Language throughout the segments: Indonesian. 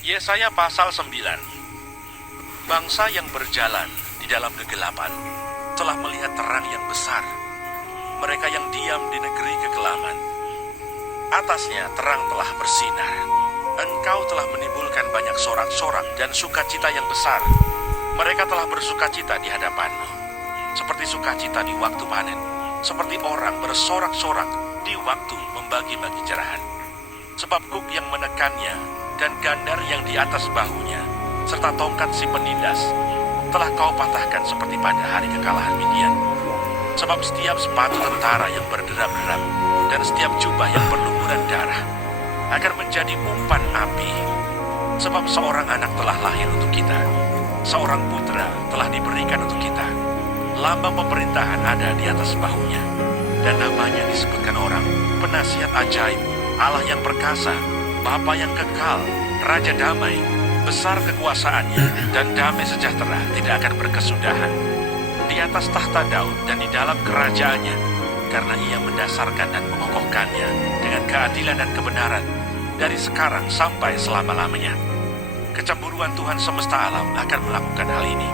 Yesaya pasal 9. Bangsa yang berjalan di dalam kegelapan telah melihat terang yang besar. Mereka yang diam di negeri kekelaman, atasnya terang telah bersinar. Engkau telah menimbulkan banyak sorak-sorak dan sukacita yang besar. Mereka telah bersukacita di hadapanmu, seperti sukacita di waktu panen, seperti orang bersorak-sorak di waktu membagi-bagi jerahan. Sebab kuk yang menekannya dan gandar yang di atas bahunya, serta tongkat si penindas, telah kau patahkan seperti pada hari kekalahan Midian. Sebab setiap sepatu tentara yang berderap-derap dan setiap jubah yang berlumuran darah akan menjadi umpan api. Sebab seorang anak telah lahir untuk kita, seorang putra telah diberikan untuk kita. Lambang pemerintahan ada di atas bahunya, dan namanya disebutkan orang Penasihat Ajaib, Allah yang perkasa, Bapa yang kekal, Raja damai. Besar kekuasaannya dan damai sejahtera tidak akan berkesudahan di atas tahta Daud dan di dalam kerajaannya, karena ia mendasarkan dan mengokohkannya dengan keadilan dan kebenaran dari sekarang sampai selama-lamanya. Kecemburuan Tuhan semesta alam akan melakukan hal ini.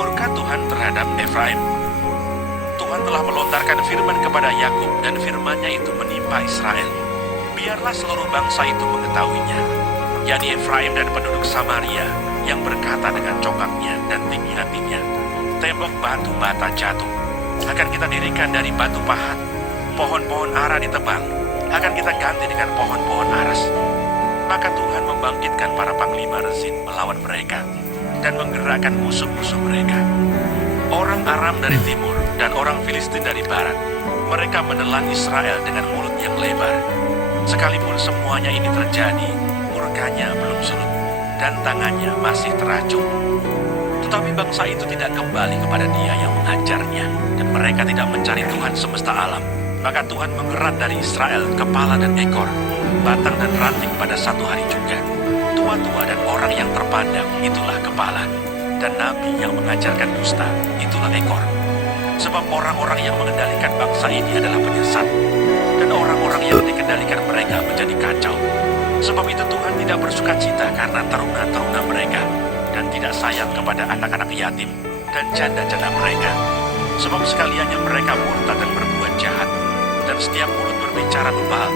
Murka Tuhan terhadap Efraim. Tuhan telah melontarkan firman kepada Yakub, dan firman-Nya itu menimpa Israel. Biarlah seluruh bangsa itu mengetahuinya, yakni Efraim dan penduduk Samaria, yang berkata dengan congkaknya dan tinggi hatinya, tembok batu bata jatuh, akan kita dirikan dari batu pahat. Pohon-pohon ara ditebang, akan kita ganti dengan pohon-pohon aras. Maka Tuhan membangkitkan para panglima Rezin melawan mereka, dan menggerakkan musuh-musuh mereka. Orang Aram dari timur dan orang Filistin dari barat, mereka menelan Israel dengan mulut yang lebar. Sekalipun semuanya ini terjadi, murkanya belum surut, dan tangannya masih teracung. Tetapi bangsa itu tidak kembali kepada Dia yang mengajarnya, dan mereka tidak mencari Tuhan semesta alam. Maka Tuhan mengerat dari Israel kepala dan ekor, batang dan ranting pada satu hari juga. Tua-tua dan orang yang terpandang, itulah kepala, dan nabi yang mengajarkan dusta, itulah ekor. Sebab orang-orang yang mengendalikan bangsa ini adalah penyesat, dan orang-orang yang dikendalikan mereka menjadi kacau. Sebab itu Tuhan tidak bersukacita karena teruna-teruna mereka, dan tidak sayang kepada anak-anak yatim dan janda-janda mereka. Sebab sekaliannya mereka murtad dan berbuat jahat, dan setiap mulut berbicara bebal.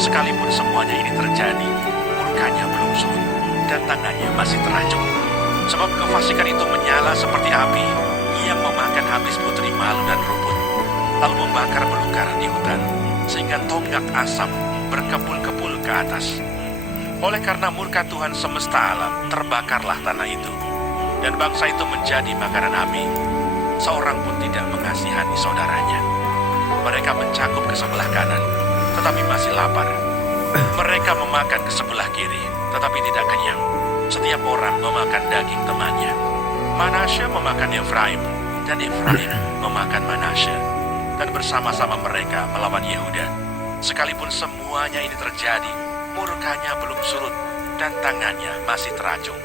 Sekalipun semuanya ini terjadi, murkanya belum surut, dan tangannya masih teracung. Sebab kefasikan itu menyala seperti api, yang memakan habis putri malu dan rumput, lalu membakar belukar di hutan, sehingga tonggak asap berkepul-kepul ke atas. Oleh karena murka Tuhan semesta alam, terbakarlah tanah itu, dan bangsa itu menjadi makanan api. Seorang pun tidak mengasihani saudaranya. Mereka mencakup ke sebelah kanan, tetapi masih lapar. Mereka memakan ke sebelah kiri, tetapi tidak kenyang. Setiap orang memakan daging temannya. Manasye memakan Efraim, dan Efraim memakan Manasye, dan bersama-sama mereka melawan Yehuda. Sekalipun semuanya ini terjadi, murkanya belum surut, dan tangannya masih teracung.